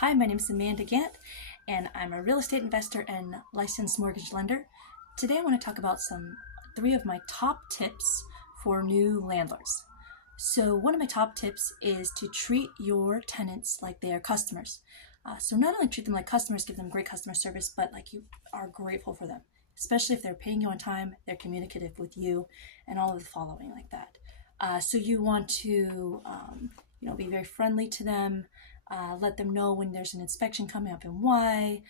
Hi, my name is Amanda Gant, and I'm a real estate investor and licensed mortgage lender. Today I want to talk about three of my top tips for new landlords. So one of my top tips is to treat your tenants like they are customers. So not only treat them like customers, give them great customer service, but like you are grateful for them, especially if they're paying you on time, they're communicative with you, and all of the following like that. So you want to be very friendly to them. Let them know when there's an inspection coming up and why.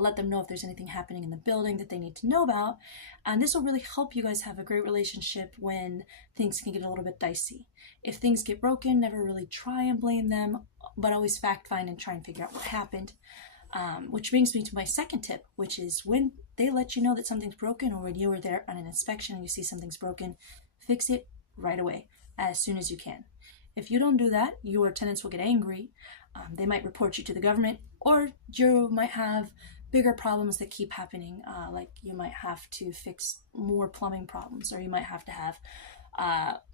Let them know if there's anything happening in the building that they need to know about. And this will really help you guys have a great relationship when things can get a little bit dicey. If things get broken, never really try and blame them, but always fact find and try and figure out what happened. Which brings me to my second tip, which is when they let you know that something's broken, or when you were there on an inspection and you see something's broken, fix it right away, as soon as you can. If you don't do that, your tenants will get angry. They might report you to the government, or you might have bigger problems that keep happening. Like you might have to fix more plumbing problems, or you might have to have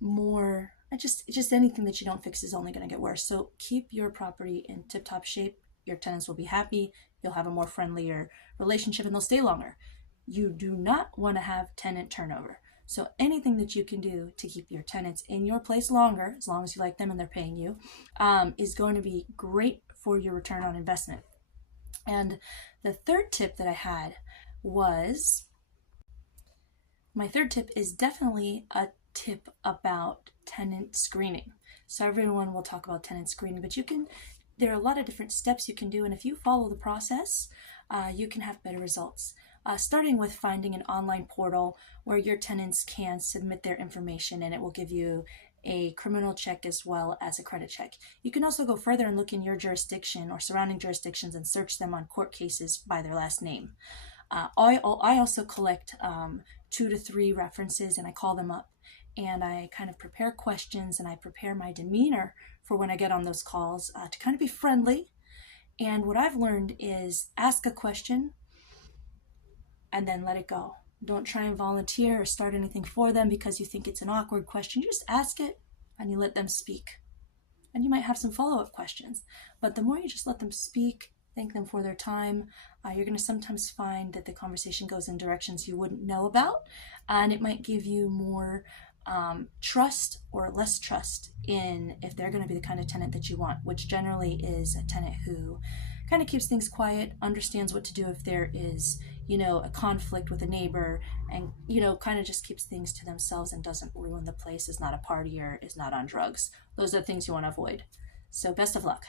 more, just anything that you don't fix is only going to get worse. So keep your property in tip-top shape. Your tenants will be happy. You'll have a more friendlier relationship and they'll stay longer. You do not want to have tenant turnover. So anything that you can do to keep your tenants in your place longer, as long as you like them and they're paying you, is going to be great for your return on investment. And the third tip that I had was, my third tip is definitely a tip about tenant screening. So everyone will talk about tenant screening, but there are a lot of different steps you can do, and if you follow the process, you can have better results. Starting with finding an online portal where your tenants can submit their information, and it will give you a criminal check as well as a credit check. You can also go further and look in your jurisdiction or surrounding jurisdictions and search them on court cases by their last name. I also collect 2 to 3 references, and I call them up, and I kind of prepare questions, and I prepare my demeanor for when I get on those calls to kind of be friendly. And what I've learned is ask a question and then let it go. Don't try and volunteer or start anything for them because you think it's an awkward question. You just ask it and you let them speak. And you might have some follow-up questions. But the more you just let them speak, thank them for their time, you're going to sometimes find that the conversation goes in directions you wouldn't know about. And it might give you more trust or less trust in if they're going to be the kind of tenant that you want, which generally is a tenant who kind of keeps things quiet, understands what to do if there is, a conflict with a neighbor, and, kind of just keeps things to themselves and doesn't ruin the place, is not a partier, is not on drugs. Those are the things you want to avoid. So best of luck.